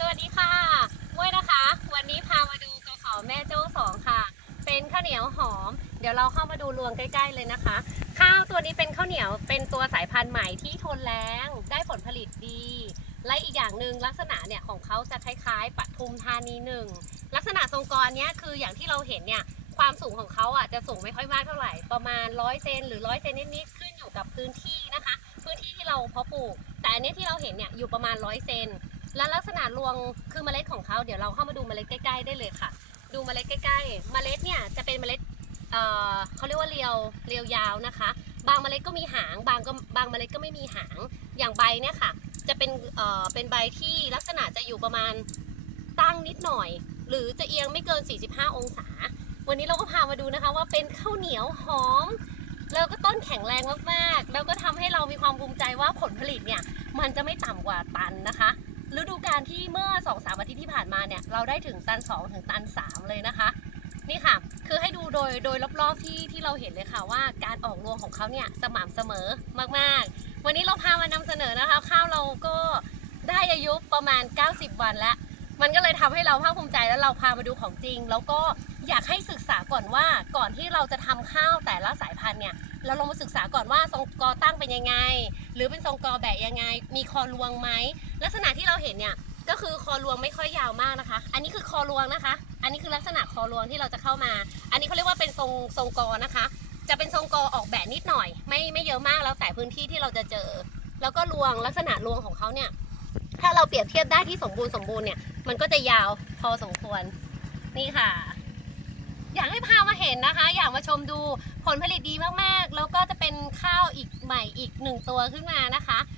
สวัสดีค่ะม้วยนะคะ วันนี้พามาดูกระเขาแม่โจ้สองค่ะ เป็นข้าวเหนียวหอม เดี๋ยวเราเข้ามาดูรวงใกล้ ๆ เลยนะคะ ข้าวตัวนี้เป็นข้าวเหนียวเป็นตัวสายพันธุ์ใหม่ที่ทนแล้งได้ผลผลิตดี และอีกอย่างหนึ่งลักษณะเนี่ยของเขาจะคล้ายๆปทุมธานีหนึ่งลักษณะทรงกรเนี้ยคืออย่างที่เราเห็นเนี่ยความสูงของเขาอะจะสูงไม่ค่อยมากเท่าไหร่ประมาณร้อยเซนหรือร้อยเซนนิดๆขึ้นอยู่กับพื้นที่นะคะ พื้นที่ที่เราเพาะปลูก แต่อันนี้ที่เราเห็นเนี่ยอยู่ประมาณร้อยเซน และลักษณะรวงคือเมล็ดของเขาเดี๋ยวเราเข้ามาดูเมล็ดใกล้ ๆ ได้เลยค่ะ ดูเมล็ดใกล้ ๆ เมล็ดเนี่ยจะเป็นเมล็ดเอ่อเขาเรียกว่าเรียวเรียวยาวนะคะ บางเมล็ดก็มีหาง บางก็บางเมล็ดก็ไม่มีหาง อย่างใบเนี่ยค่ะ จะเป็นเอ่อเป็นใบที่ลักษณะจะอยู่ประมาณตั้งนิดหน่อย หรือจะเอียงไม่เกิน 45 องศา วันนี้เราก็พามาดูนะคะว่าเป็นข้าวเหนียวหอมแล้วก็ต้นแข็งแรงมากๆ แล้วก็ทำให้เรามีความภูมิใจว่าผลผลิตเนี่ย มันจะไม่ต่ำกว่าตันนะคะ ฤดูกาลที่เมื่อ2อสามอาทิตย์ที่ผ่านมาเนี่ยเราได้ถึงตัน 2 ถึงตัน 3 เลยนะคะ นี่ค่ะ คือให้ดูโดยโดยรอบๆที่ที่เราเห็นเลยค่ะว่าการออกรวงของเขาเนี่ยสม่ำเสมอมากๆ วันนี้เราพามานำเสนอนะคะ ข้าวเราก็ได้อายุประมาณ 90 วันแล้ว มันก็เลยทำให้เราภาคภูมิใจแล้วเราพามาดูของจริง แล้วก็อยากให้ศึกษาก่อนว่าก่อนที่เราจะทำข้าวแต่ละสายพันธุ์เนี่ย เราลองมาศึกษาก่อนว่าทรงกอตั้งเป็นยังไง หรือเป็นทรงกอแบะยังไง มีคอรวงไหมลักษณะที่เราเห็นเนี่ยก็คือคอรวงไม่ค่อยยาวมากนะคะ อันนี้คือคอรวงนะคะ อันนี้คือลักษณะคอรวงที่เราจะเข้ามา อันนี้เขาเรียกว่าเป็นทรงทรงกอนะคะ จะเป็นทรงกอออกแบบนิดหน่อย ไม่ไม่เยอะมากแล้วแต่พื้นที่ที่เราจะเจอ แล้วก็รวงลักษณะรวงของเขาเนี่ย ถ้าเราเปรียบเทียบได้ที่สมบูรณ์สมบูรณ์เนี่ย มันก็จะยาวพอสมควร นี่ค่ะ อยากให้พามาเห็นนะคะ อยากมาชมดูผลผลิตดีมากๆ ม่อีกหนึ่งตัวขึ้นมานะคะวันนี้เราก็พามานำเสนอขอบคุณค่ะ